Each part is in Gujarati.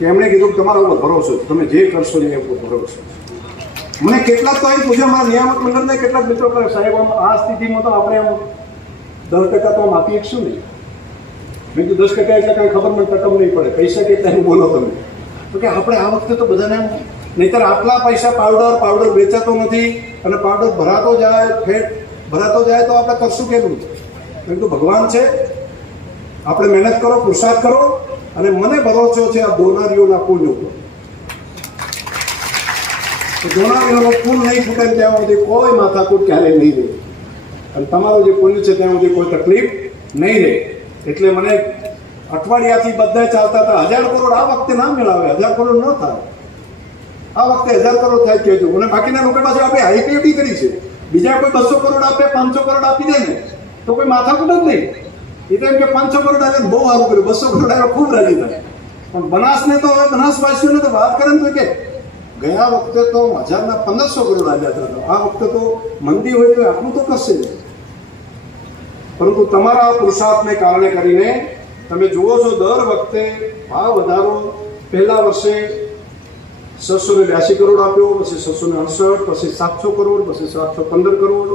કે એમણે કીધું કે તમારા ઉપર ભરોસો છે. તમે જે કરશો એ ઉપર ભરોસો મને કેટલાક તો અહીં પૂછ્યા મારા નિયામક મંડળને કેટલાક મિત્રો કહે, સાહેબ આ સ્થિતિમાં તો આપણે દસ ટકા તો આમ આપી શકશું ને? મેં કીધું, દસ ટકા એટલે કાંઈ ખબર મને ટકમ નહીં પડે. પૈસા કેટલા એમ બોલો તમે. તો કે આપણે આ વખતે તો બધાને નહીંતર આટલા પૈસા પાવડર પાવડર વેચાતો નથી અને પાવડર ભરાતો જાય ફેટ ભરાતો જાય તો આપણે કરશું કેવું મેં કીધું, ભગવાન છે. આપણે મહેનત કરો પુરુષાર્થ કરો. અને મને ભરોસો છે આ ડોનારીઓના પુલ ઉપર. ડોનારીઓનો પુલ નહીં ફૂટે ત્યાં સુધી કોઈ માથાકૂટ ક્યારેય નહીં રહે. અને તમારો જે પુલ છે ત્યાં સુધી કોઈ તકલીફ નહીં રહે. એટલે મને અઠવાડિયાથી બધા ચાલતા હતા. હજાર કરોડ આ વખતે ના મેળવે. હજાર કરોડ ન થાય. આ વખતે હજાર કરોડ થાય કહેજો. અને બાકીના લોકો પાસે આપણે આઈપીએફડી કરી છે. બીજા કોઈ બસો કરોડ આપે, પાંચસો કરોડ આપી દે ને. તો કોઈ માથાકૂટ જ નહીં. એ તો એમ કે પાંચસો કરોડ આવ્યો બહુ સારું કર્યું. બસો કરોડ આવ્યો ખૂબ રાજી થાય. પણ બનાસને તો હવે બનાસવાસીઓને તો વાત કરે ને કે, ગયા વખતે તો હજારના પંદરસો કરોડ આવ્યા હતા આ વખતે તો મંદી હોય તો આટલું તો કરશે જ પરંતુ તમારા પુરુષાર્થને કારણે કરીને તમે જુઓ છો દર વખતે ભાવ વધારો. પહેલા વર્ષે છસો ને બ્યાસી કરોડ આપ્યો, પછી છસો ને અડસઠ, પછી સાતસો કરોડ, પછી સાતસો પંદર કરોડ.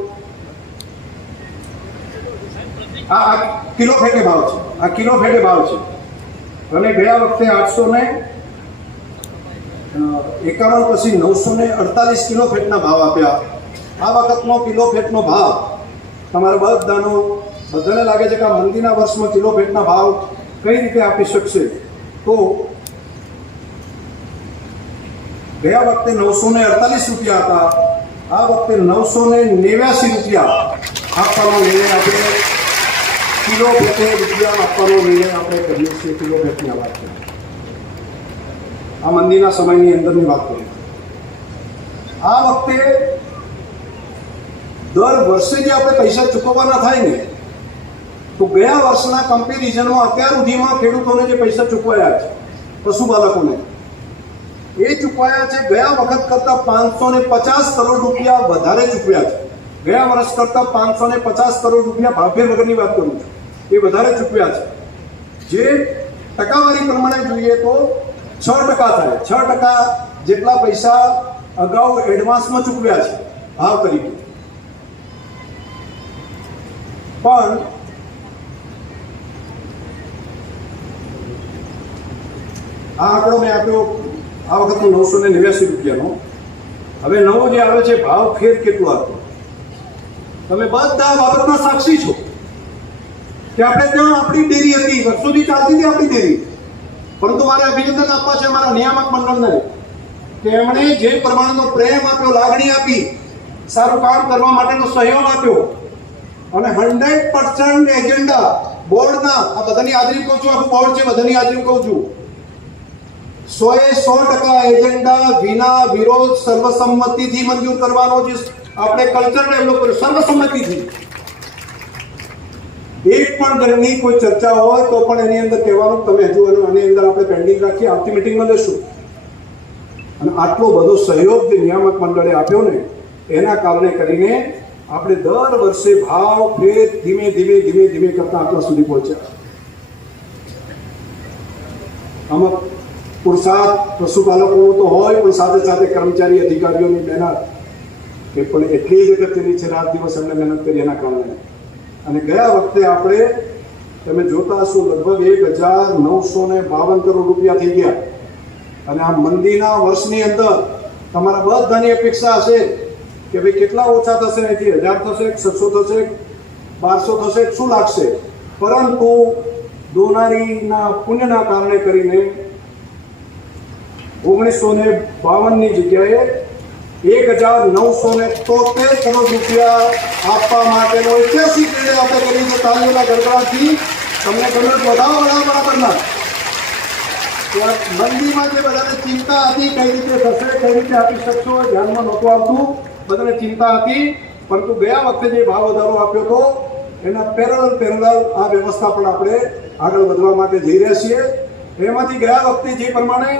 આ આ કિલો ફેટે ભાવ છે. આ કિલો ફેટે ભાવ છે. અને ગયા વખતે આઠસો ને એકાવન પછી નવસો ને અડતાલીસ કિલો ફેટના ભાવ આપ્યા. આ વખતનો કિલો ફેટનો ભાવ તમારે બધાનો બધાને લાગે છે કે આ મંદીના વર્ષમાં કિલો ફેટના ભાવ કઈ રીતે આપી શકશે? તો ગયા વખતે નવસો ને અડતાલીસ રૂપિયા હતા. આ વખતે નવસો ને નેવ્યાસી રૂપિયા આપવાનો નિર્ણય આપણે કિલો ફેટે રૂપિયા આપવાનો નિર્ણય આપણે કરીએ છીએ કિલો ફેટની વાત કરીએ આ મંદીના સમયની અંદરની વાત કરીએ આ વખતે દર વર્ષે જે આપણે પૈસા ચૂકવવાના થાય ને તો ગયા વર્ષના કમ્પેરિઝનમાં અત્યાર સુધીમાં ખેડૂતોને જે પૈસા ચૂકવાયા છે પશુપાલકોને એ ચૂકવાયા છે ગયા વખત કરતાં પાંચસો ને પચાસ કરોડ રૂપિયા વધારે ચૂકવ્યા છે ગયા વર્ષ કરતાં પાંચસો ને પચાસ કરોડ રૂપિયા ભાવફેર વગરની વાત કરું છું એ વધારે ચૂકવ્યા છે. જે ટકાવારી પ્રમાણે જોઈએ તો છ ટકા થાય. છ ટકા જેટલા પૈસા અગાઉ એડવાન્સમાં ચૂકવ્યા છે. ભાવ તરીકે. પણ આ આંકડો મેં આપ્યો આ વખતનો નવસો ને નેવ્યાસી રૂપિયાનો. હવે નવો જે આવે છે, ભાવ ફેર કેટલો આપ્યો? તમે બધા બાબતના સાક્ષી છો. કે આપણે ત્યાં આપણી ડેરી હતી, વર્ષોથી ચાલતી હતી આપણી ડેરી. પરંતુ મારે અભિનંદન આપવા છે મારા નિયામક મંડળને કે એમણે જે પ્રમાણેનો પ્રેમ આપ્યો, લાગણી આપી, સારું કામ કરવા માટેનો સહયોગ આપ્યો. અને હંડ્રેડ પર્સન્ટ એજન્ડા, બોર્ડના, આ બધાની હાજરી કહું છું, આખું બોર્ડ છે, બધાની હાજરી કહું છું. સો એ સો ટકા એજન્ડા વિના વિરોધ સર્વસંમતિથી મંજૂર કરવાનો જે આપણે કલ્ચર ડેવલપ કર્યું, સર્વસંમતિથી. એક પણ ઘરની કોઈ ચર્ચા હોય તો પણ એની અંદર કહેવાનું તમે હજુ એની અંદર આપણે પેન્ડિંગ રાખીએ, આવતી મિટિંગમાં લેશું અને આટલો બધો સહયોગ જે નિયામક મંડળે આપ્યો ને, એના કારણે કરીને આપણે દર વર્ષે ભાવ ફેર ધીમે ધીમે ધીમે ધીમે કરતા આટલા સુધી પહોંચ્યા. આમાં પુરુષાર્થ પશુપાલકો તો હોય, પણ સાથે સાથે કર્મચારી, અધિકારીઓની મહેનત. એ પણ એટલી જ અગત્યની છે, રાત દિવસ એમને મહેનત કરી એના કારણે. અને ગયા વખતે આપણે તમે જોતા હશો લગભગ એક હજાર નવસો ને બાવન કરોડ રૂપિયા થઈ ગયા. અને આ મંદીના વર્ષની અંદર તમારા બધાની અપેક્ષા હશે કે ભાઈ કેટલા ઓછા થશે અહીંથી હજાર થશે, છસો થશે, બારસો થશે, શું લાગશે? પરંતુ દોનારીના પુણ્યના કારણે કરીને ઓગણીસો ને બાવનની જગ્યાએ એક હજાર નવસો ને તોતેર કરોડ રૂપિયા આપવા માટેનો ઐતિહાસિક નિર્ણય આપણે કરી છે તાલીઓના ગરબડાથી તમને ગમે બધા બધા બરાબરના. મંદીમાં જે બધાને ચિંતા હતી કઈ રીતે થશે, કઈ રીતે આપી શકશો ધ્યાનમાં નહોતું આવતું. બધાને ચિંતા હતી, પરંતુ ગયા વખતે જે ભાવ વધારો આપ્યો હતો, એના પેરેલલ પેરેલલ આ વ્યવસ્થા પણ આપણે આગળ વધવા માટે જઈ રહ્યા છીએ. એમાંથી ગયા વખતે જે પ્રમાણે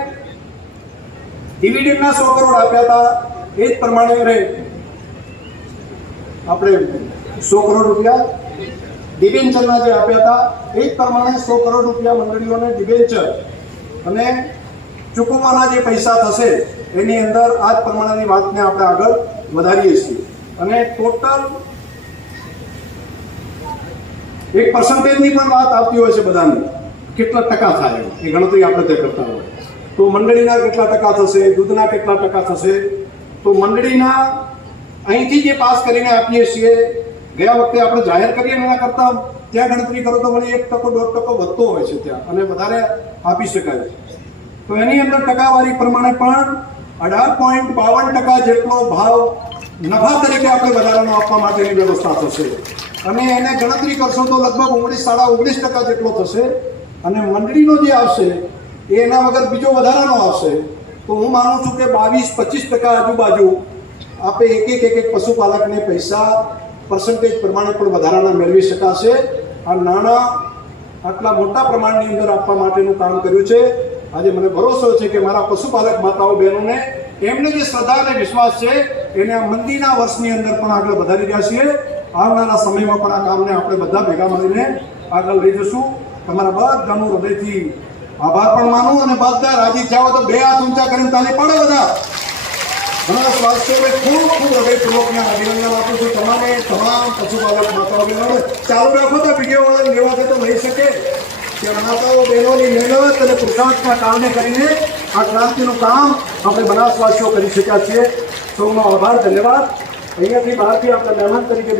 ડિવિડન્ડના સો કરોડ આપ્યા હતા એ જ પ્રમાણે રહે આપણે સો કરોડ રૂપિયા ડિબેન્ચરના જે આપ્યા હતા, એ જ પ્રમાણે સો કરોડ રૂપિયા મંડળીઓને ડિબેન્ચર અને ચૂકવવાના જે પૈસા થશે, એની અંદર આ જ પ્રમાણેની વાતને આપણે આગળ વધારીએ છીએ. અને ટોટલ એક પર્સન્ટેજની પણ વાત આવતી હોય છે બધાની. કેટલા ટકા થાય? એ ગણતરી આપણે તે કરતા હોય. તો મંડળીના કેટલા ટકા થશે, દૂધના કેટલા ટકા થશે? તો મંડળીના અહીંથી જે પાસ કરીને આપીએ છીએ, ગયા વખતે આપણે જાહેર કરીએ એના કરતાં ત્યાં ગણતરી કરો તો વળી એક ટકો, દોઢ ટકો વધતો હોય છે ત્યાં અને વધારે આપી શકાય છે. તો એની અંદર ટકાવારી પ્રમાણે પણ અઢાર પોઈન્ટ બાવન ટકા જેટલો ભાવ નફા તરીકે આપણે વધારાનો આપવા માટેની વ્યવસ્થા થશે. અને એને ગણતરી કરશો તો લગભગ ઓગણીસ, સાડા ઓગણીસ ટકા જેટલો થશે. અને મંડળીનો જે આવશે, એ એના વગર બીજો વધારાનો આવશે. તો હું માનું છું કે બાવીસ, પચીસ ટકા આજુબાજુ આપે એક એક એક એક પશુપાલકને પૈસા પર્સન્ટેજ પ્રમાણે પણ વધારાના મેળવી શકાશે. આ નાણાં આટલા મોટા પ્રમાણની અંદર આપવા માટેનું કામ કર્યું છે. આજે મને ભરોસો છે કે મારા પશુપાલક માતાઓ બહેનોને એમને જે શ્રદ્ધા અને વિશ્વાસ છે, એને આ મંદીના વર્ષની અંદર પણ આગળ વધારી રહ્યા છીએ. આવનારા સમયમાં પણ આ કામને આપણે બધા ભેગા મળીને આગળ લઈ જશું. તમારા બધાનું હૃદયથી આભાર પણ માનું અને બધા રાજી થયા તો બે હાથ ઊંચા કરીને તાલી પાડો બધા. ઘણા સ્વાસ્થ્યને ખૂબ ખૂબ હૃદયપૂર્વકને અભિનંદન આપું છું. તમારે તમામ પશુપાલક માતાઓ બહેનોને ચાલુ રાખો તો વીડિયો વાળા લેવા છે તો લઈ શકે કે માતાઓ બહેનોની મહેનત અને પુરુષાર્થના કારણે કરીને આ ક્રાંતિનું કામ આપણે બનાસવાસીઓ કરી શક્યા છીએ. સૌનો આભાર, ધન્યવાદ. અહીંયાથી બહારથી આપણે મહેમાન તરીકે